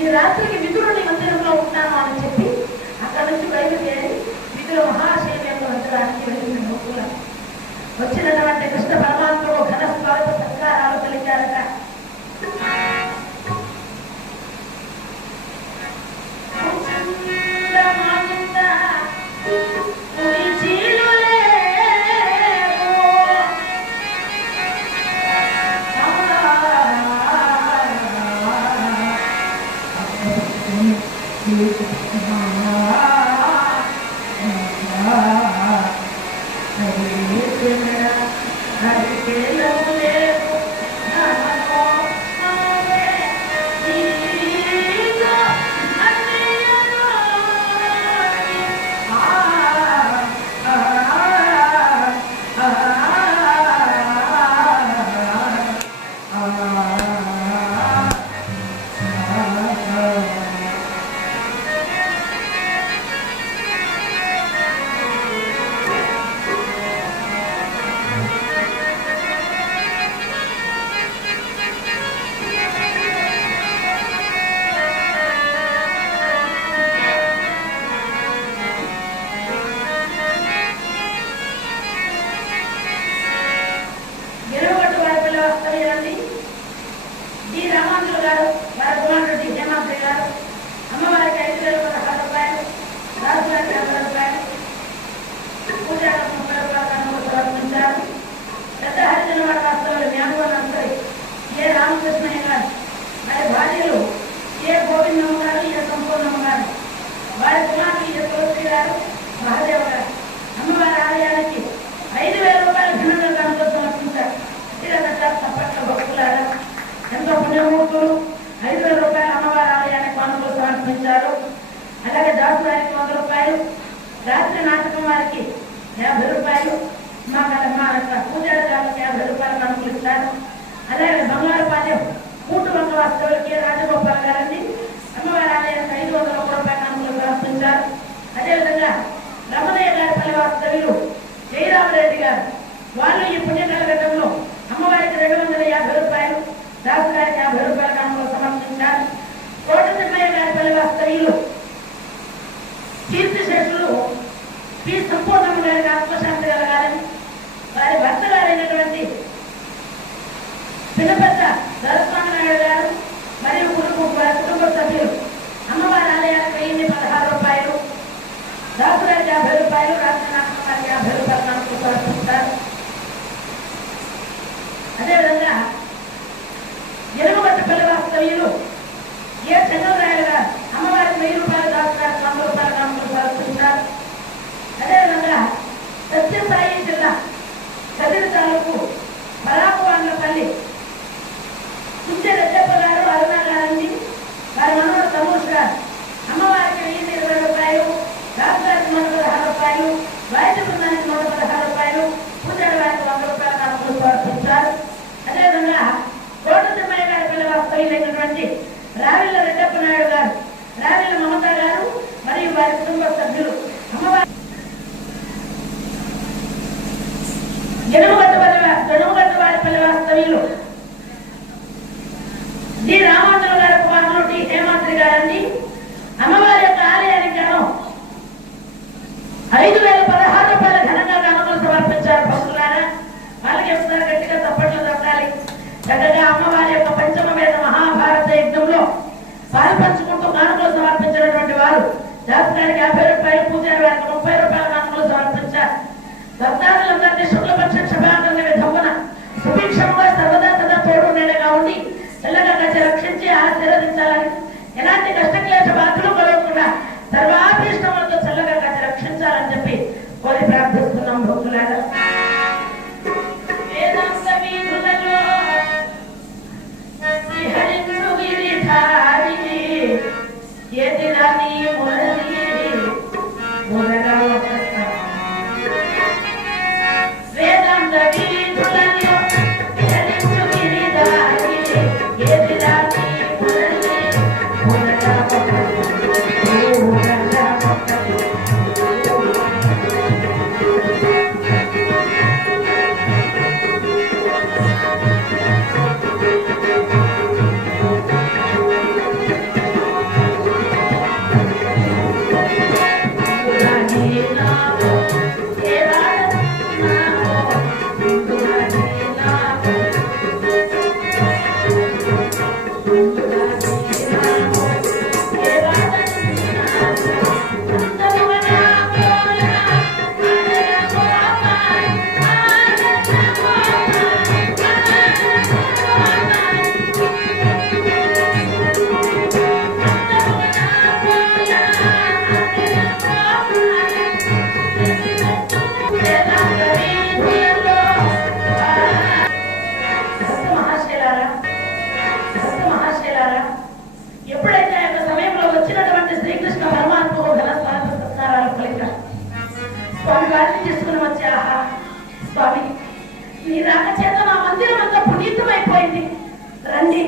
ఈ రాత్రికి మిత్రుల మందిరంలో ఉంటాను అని చెప్పి అక్కడ నుంచి బయలుదేరి మిత్రుల మహాశైలంలో అందడానికి వెళ్ళిన గోకులం వచ్చినటువంటి కృష్ణ పరమాత్మ ఘన స్వాగతం. Thank you. రూపాయలు రాత్రి నాటకం వారికి యాభై రూపాయలు మా మా పూజారి గారికి యాభై రూపాయలు మనకు అనుకూలిస్తారు అలాగే బంగారు పాలెం కూటు బంగవాస్తు రూపాయలు రాష్ట్రాలకు మరి యాభై రూపాయలు మనకు సమర్పిస్తారు అదేవిధంగా ఎరుమగట్ట పల్లె వాస్తవ్యులు వీళ్ళు జి రామాంధ్ర గారి కుమారులు టి హేమాద్రి గారండి. అమ్మవారి యొక్క ఆలయానికి ఐదు వేల పదహారు రూపాయల ఘనంగా గణములు సమర్పించారు భక్తులారా. వాళ్ళకి ఒకసారి గట్టిగా తప్పట్లు తప్పాలి చక్కగా అమ్మవారి యొక్క పంచమ వేద మహాభారత యుద్ధంలో పాలు పంచుకుంటూ కానుకలు సమర్పించినటువంటి వారు. శాస్త్రానికి యాభై రూపాయలు పూజ ముప్పై రూపాయల కానుకలు సమర్పించారు. ఎలాంటి ఎలాంటి కష్టక్లేశ బాధలు కలగకుండా సర్వాభీష్టములతో మహాశైలారా ఎప్పుడైతే ఆ యొక్క సమయంలో వచ్చినటువంటి శ్రీకృష్ణ పరమాత్మకు గల స్వాగత సత్కారాలు పలికారు స్వామి గారిని తీసుకుని వచ్చి ఆహా స్వామి నీ రాక చేత మా మందిరం అంతా పునీతమైపోయింది. రండి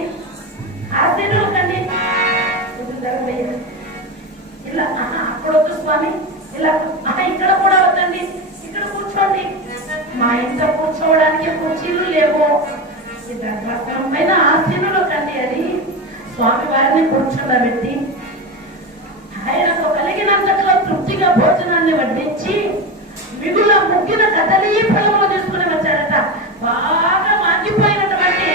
స్వామి వారిని కూర్చోబెట్టి ఆయనకు కలిగినంతట్లో తృప్తిగా భోజనాన్ని వడ్డించి మిగుల ముగ్గిన కథలీ ఫలములు తీసుకుని వచ్చారట. బాగా మాగిపోయినటువంటి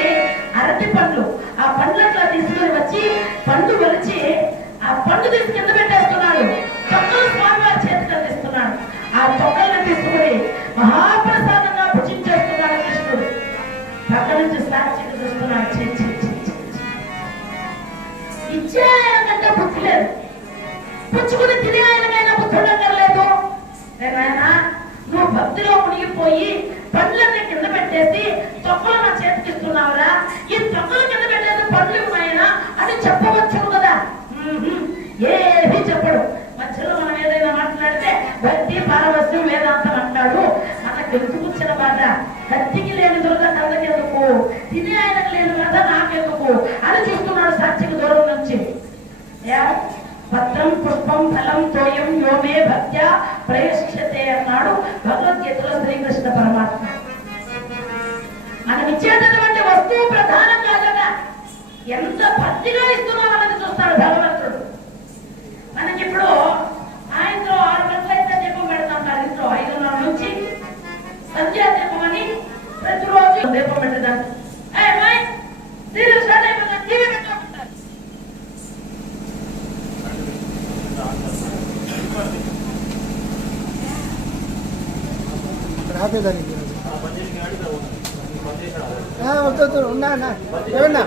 అరటి పండ్లు ఆ పండ్లు అట్లా తీసుకుని వచ్చి పండు వలిచి ఆ పండు తీసుకుని పోయి పండ్లన్నీ కింద పెట్టేసి తొక్కలు నా చేతికి ఇస్తున్నావురా? ఈ తొక్కలు కింద పెట్టేసి పండ్లు ఇవ్వమైనా? అని చెప్పవచ్చు కదా. మ్మ్హ్మ్. ఏమీ చెప్పడు. మధ్యలో మనం ఏదైనా మాట్లాడితే భక్తి పారవస్యం వేదాంతం అంటాడు. మనకు తెలుసుకొచ్చిన బాధ భక్తికి లేని దొరక కళ్ళకెందుకు తినే ఆయనకు లేని బాధ నాకెందుకు? అని చూస్తున్నాడు సాక్షికి దూరం నుంచి. ఏమో. భద్రం పుష్పం ఫలం తోయం యోమే భక్త్య ప్రయశ్యతే అన్నాడు భగవద్గీతలో శ్రీకృష్ణ పరమాత్మ. మనం ఇచ్చేటటువంటి వస్తువు ప్రధానం కాదట ఎంత భక్తిగా ఇస్తున్నాం అన్నది చూస్తాడు భగవంతుడు. మనకి ఇప్పుడు ఆపేదాన్ని దానికి వద్దు ఉన్నా అన్నా ఏమన్నా?